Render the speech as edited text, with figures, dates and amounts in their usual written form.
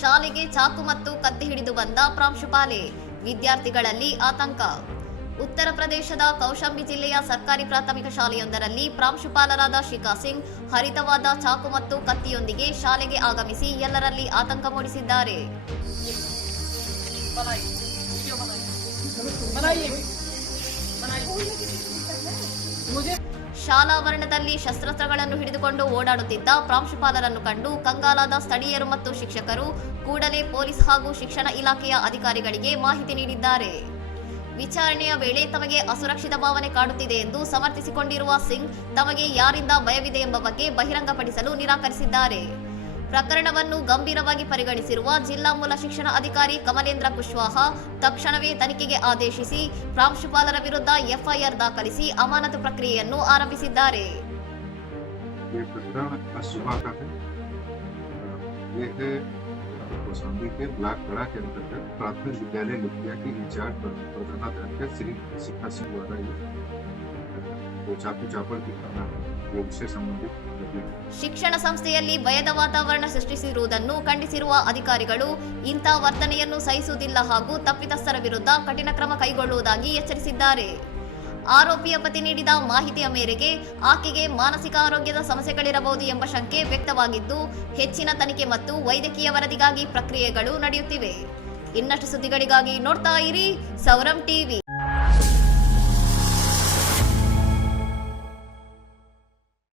ಶಾಲೆಗೆ ಚಾಕು ಮತ್ತು ಕತ್ತಿ ಹಿಡಿದು ಬಂದ ಪ್ರಾಂಶುಪಾಲೆ, ವಿದ್ಯಾರ್ಥಿಗಳಲ್ಲಿ ಆತಂಕ. ಉತ್ತರ ಪ್ರದೇಶದ ಕೌಶಂಬಿ ಜಿಲ್ಲೆಯ ಸರ್ಕಾರಿ ಪ್ರಾಥಮಿಕ ಶಾಲೆಯೊಂದರಲ್ಲಿ ಪ್ರಾಂಶುಪಾಲರಾದ ಶಿಖಾ ಸಿಂಗ್ ಹರಿತವಾದ ಚಾಕು ಮತ್ತು ಕತ್ತಿಯೊಂದಿಗೆ ಶಾಲೆಗೆ ಆಗಮಿಸಿ ಎಲ್ಲರಲ್ಲಿ ಆತಂಕ ಮೂಡಿಸಿದ್ದಾರೆ. ಶಾಲಾ ಆವರಣದಲ್ಲಿ ಶಸ್ತ್ರಾಸ್ತ್ರಗಳನ್ನು ಹಿಡಿದುಕೊಂಡು ಓಡಾಡುತ್ತಿದ್ದ ಪ್ರಾಂಶುಪಾಲರನ್ನು ಕಂಡು ಕಂಗಾಲಾದ ಸ್ಥಳೀಯರು ಮತ್ತು ಶಿಕ್ಷಕರು ಕೂಡಲೇ ಪೊಲೀಸ್ ಹಾಗೂ ಶಿಕ್ಷಣ ಇಲಾಖೆಯ ಅಧಿಕಾರಿಗಳಿಗೆ ಮಾಹಿತಿ ನೀಡಿದ್ದಾರೆ. ವಿಚಾರಣೆಯ ವೇಳೆ ತಮಗೆ ಅಸುರಕ್ಷಿತ ಭಾವನೆ ಕಾಡುತ್ತಿದೆ ಎಂದು ಸಮರ್ಥಿಸಿಕೊಂಡಿರುವ ಸಿಂಗ್ ತಮಗೆ ಯಾರಿಂದ ಭಯವಿದೆ ಎಂಬ ಬಗ್ಗೆ ಬಹಿರಂಗಪಡಿಸಲು ನಿರಾಕರಿಸಿದ್ದಾರೆ. ಪ್ರಕರಣವನ್ನು ಗಂಭೀರವಾಗಿ ಪರಿಗಣಿಸಿರುವ ಜಿಲ್ಲಾ ಮೂಲ ಶಿಕ್ಷಣ ಅಧಿಕಾರಿ ಕಮಲೇಂದ್ರ ಕುಶ್ವಾಹ ತಕ್ಷಣವೇ ತನಿಖೆಗೆ ಆದೇಶಿಸಿ ಪ್ರಾಂಶುಪಾಲರ ವಿರುದ್ಧ ಎಫ್ಐಆರ್ ದಾಖಲಿಸಿ ಅಮಾನತು ಪ್ರಕ್ರಿಯೆಯನ್ನು ಆರಂಭಿಸಿದ್ದಾರೆ. कौशाम्बी के ब्लॉक गढ़ा के अंतर्गत प्राथमिक विद्यालय लुटिया की इंचार्ज प्रधानाध्यापक श्री शिखा सिंह द्वारा चाकू चापड़ की घटना से संबंधित ಶಿಕ್ಷಣ ಸಂಸ್ಥೆಯಲ್ಲಿ ಭಯದ ವಾತಾವರಣ ಸೃಷ್ಟಿಸಿರುವುದನ್ನು ಖಂಡಿಸಿರುವ ಅಧಿಕಾರಿಗಳು ಇಂಥ ವರ್ತನೆಯನ್ನು ಸಹಿಸುವುದಿಲ್ಲ ಹಾಗೂ ತಪ್ಪಿತಸ್ಥರ ವಿರುದ್ಧ ಕಠಿಣ ಕ್ರಮ ಕೈಗೊಳ್ಳುವುದಾಗಿ ಎಚ್ಚರಿಸಿದ್ದಾರೆ. ಆರೋಪಿಯ ಪತಿ ನೀಡಿದ ಮಾಹಿತಿಯ ಮೇರೆಗೆ ಆಕೆಗೆ ಮಾನಸಿಕ ಆರೋಗ್ಯದ ಸಮಸ್ಯೆಗಳಿರಬಹುದು ಎಂಬ ಶಂಕೆ ವ್ಯಕ್ತವಾಗಿದ್ದು ಹೆಚ್ಚಿನ ತನಿಖೆ ಮತ್ತು ವೈದ್ಯಕೀಯ ವರದಿಗಾಗಿ ಪ್ರಕ್ರಿಯೆಗಳು ನಡೆಯುತ್ತಿವೆ. ಇನ್ನಷ್ಟು ಸುದ್ದಿಗಳಿಗಾಗಿ ನೋಡ್ತಾ ಇರಿ ಸೌರಂ ಟಿವಿ.